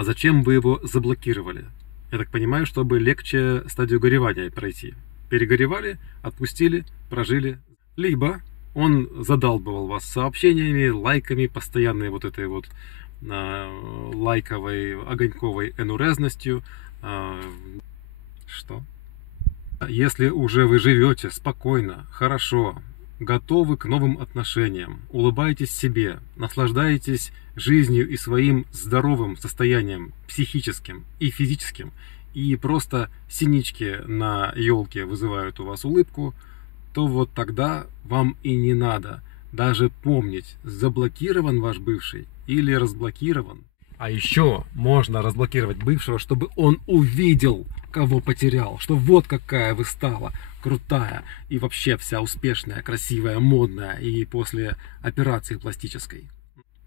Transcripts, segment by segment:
А зачем вы его заблокировали? Я так понимаю, чтобы легче стадию горевания пройти. Перегоревали, отпустили, прожили. Либо он задалбывал вас сообщениями, лайками, постоянной вот этой вот лайковой, огоньковой энурезностью. Что? Если уже вы живете спокойно, хорошо, готовы к новым отношениям, улыбаетесь себе, наслаждаетесь жизнью и своим здоровым состоянием психическим и физическим, и просто синички на елке вызывают у вас улыбку, то вот тогда вам и не надо даже помнить, заблокирован ваш бывший или разблокирован. А еще можно разблокировать бывшего, чтобы он увидел, кого потерял, что вот какая вы стала крутая и вообще вся успешная, красивая, модная и после операции пластической.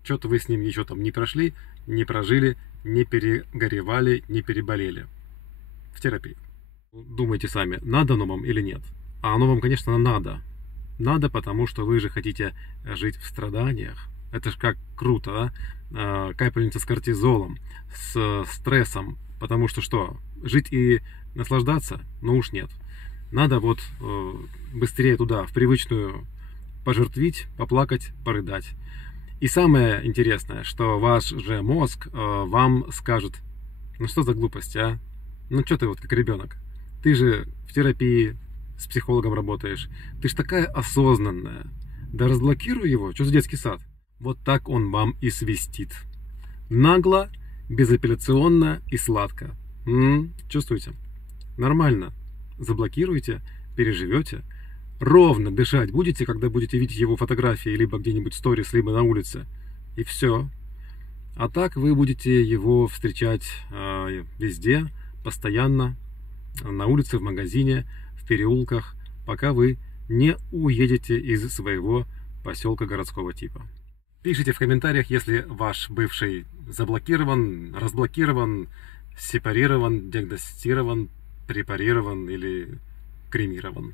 Что-то вы с ним ничего там не прошли, не прожили, не перегоревали, не переболели. В терапии. Думайте сами, надо оно вам или нет. А оно вам, конечно, надо. Надо, потому что вы же хотите жить в страданиях. Это ж как круто, а? Капельница с кортизолом, с стрессом. Потому что что? Жить и наслаждаться? Ну уж нет. Надо вот быстрее туда, в привычную, пожертвить, поплакать, порыдать. И самое интересное, что ваш же мозг вам скажет: ну что за глупость, а? Ну что ты вот как ребенок? Ты же в терапии с психологом работаешь. Ты ж такая осознанная. Да разблокируй его, что за детский сад? Вот так он вам и свистит. Нагло, безапелляционно и сладко. Чувствуете? Нормально. Заблокируйте, переживете. Ровно дышать будете, когда будете видеть его фотографии либо где-нибудь сторис, либо на улице. И все. А так вы будете его встречать везде, постоянно, на улице, в магазине, в переулках, пока вы не уедете из своего поселка городского типа. Пишите в комментариях, если ваш бывший заблокирован, разблокирован, сепарирован, диагностирован, препарирован или кремирован.